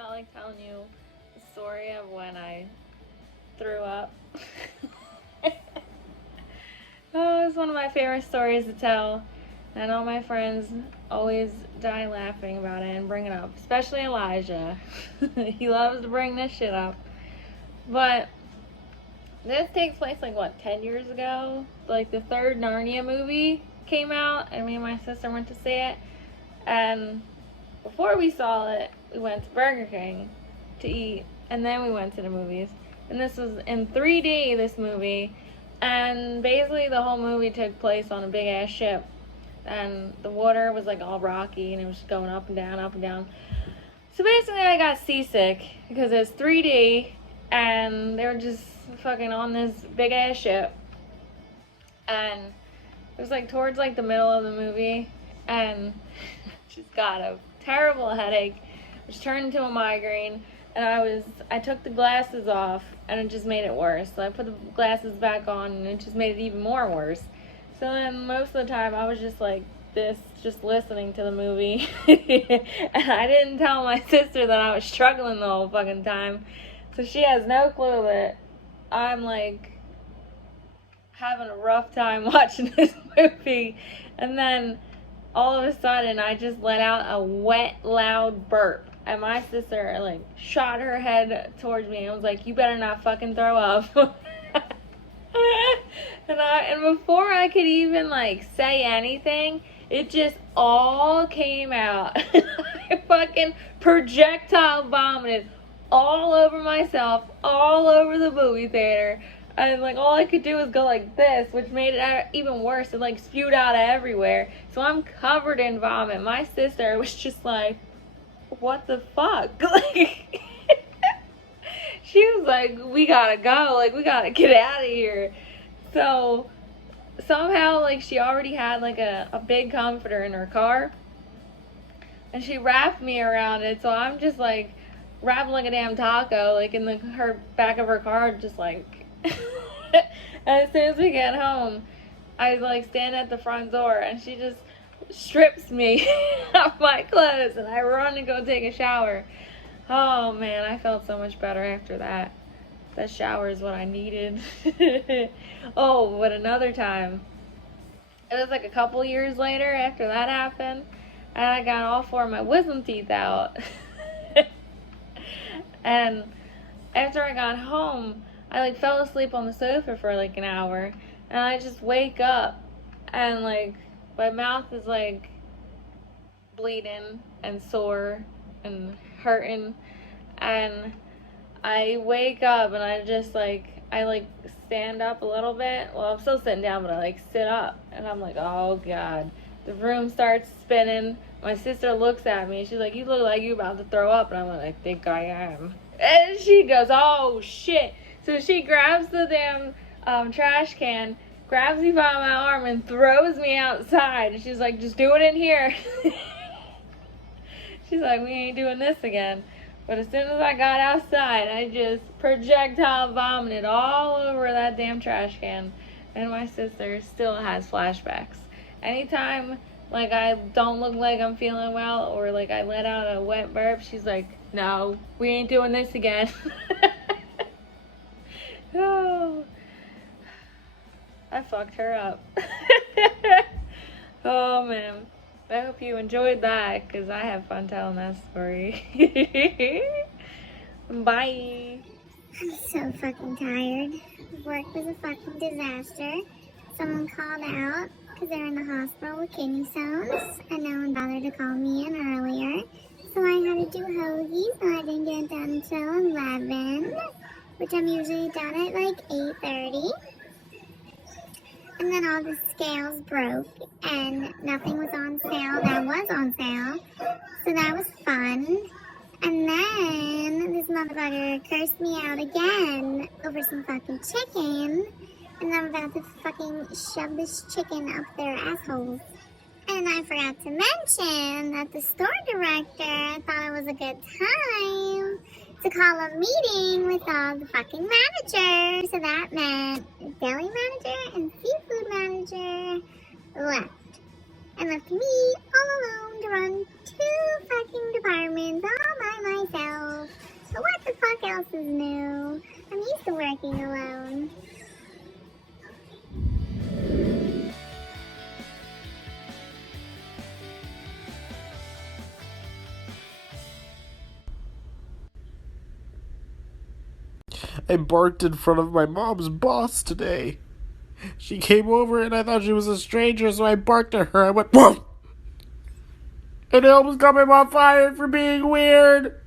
felt like telling you the story of when I threw up. Oh, it's one of my favorite stories to tell. And all my friends always die laughing about it and bring it up, especially Elijah. He loves to bring this shit up. But this takes place like, what, 10 years ago? Like the third Narnia movie came out and me and my sister went to see it. And before we saw it, we went to Burger King to eat, and then we went to the movies. And this was in 3D, this movie. And basically the whole movie took place on a big ass ship. And the water was like all rocky and it was just going up and down, up and down. So basically I got seasick because it was 3D and they were just fucking on this big ass ship. And it was like towards like the middle of the movie and just got a terrible headache, which turned into a migraine. And I took the glasses off and it just made it worse. So I put the glasses back on and it just made it even more worse. So then most of the time I was just like this, just listening to the movie. And I didn't tell my sister that I was struggling the whole fucking time. So she has no clue that I'm like having a rough time watching this movie. And then all of a sudden I just let out a wet, loud burp. And my sister like shot her head towards me and was like, "You better not fucking throw up." And before I could even like say anything, it just all came out. I fucking projectile vomited all over myself, all over the movie theater. And like all I could do was go like this, which made it even worse. It like spewed out everywhere. So I'm covered in vomit. My sister was just like, "What the fuck?" Like, she was like, "We gotta go. Like, we gotta get out of here." So somehow, like, she already had like a big comforter in her car, and she wrapped me around it. So I'm just like wrapped like a damn taco, like in her back of her car, just like. And as soon as we get home, I like stand at the front door, and she just strips me of my clothes, and I run to go take a shower. Oh man, I felt so much better after that. That shower is what I needed. Oh, but another time, it was like a couple years later after that happened, and I got all four of my wisdom teeth out. And after I got home, I like fell asleep on the sofa for like an hour, and I just wake up and like my mouth is like bleeding and sore and hurting, and I wake up and I just like stand up a little bit. Well, I'm still sitting down, but I like sit up and I'm like, oh god. The room starts spinning. My sister looks at me. She's like, "You look like you about to throw up." And I'm like, "I think I am." And she goes, "Oh shit." So she grabs the damn trash can, grabs me by my arm and throws me outside. And she's like, "Just do it in here." She's like, "We ain't doing this again." But as soon as I got outside, I just projectile vomited all over that damn trash can. And my sister still has flashbacks. Anytime, like, I don't look like I'm feeling well, or, like, I let out a wet burp, she's like, "No, we ain't doing this again." Oh, I fucked her up. Oh, man. I hope you enjoyed that, because I have fun telling that story. Bye. I'm so fucking tired. Work was a fucking disaster. Someone called out because they're in the hospital with kidney stones, and no one bothered to call me in earlier. So I had to do hoagies, and I didn't get it done until 11, which I'm usually done at like 8:30. And then all the scales broke, and nothing was on sale that was on sale. So that was fun. And then this motherfucker cursed me out again over some fucking chicken. And I'm about to fucking shove this chicken up their assholes. And I forgot to mention that the store director thought it was a good time to call a meeting with all the fucking managers. So that meant deli manager and seafood manager left. And left me all alone to run 2 fucking departments all by myself. else is new. I'm used to working alone. I barked in front of my mom's boss today. She came over and I thought she was a stranger, so I barked at her. I went, "Whoa!" And it almost got my mom fired for being weird.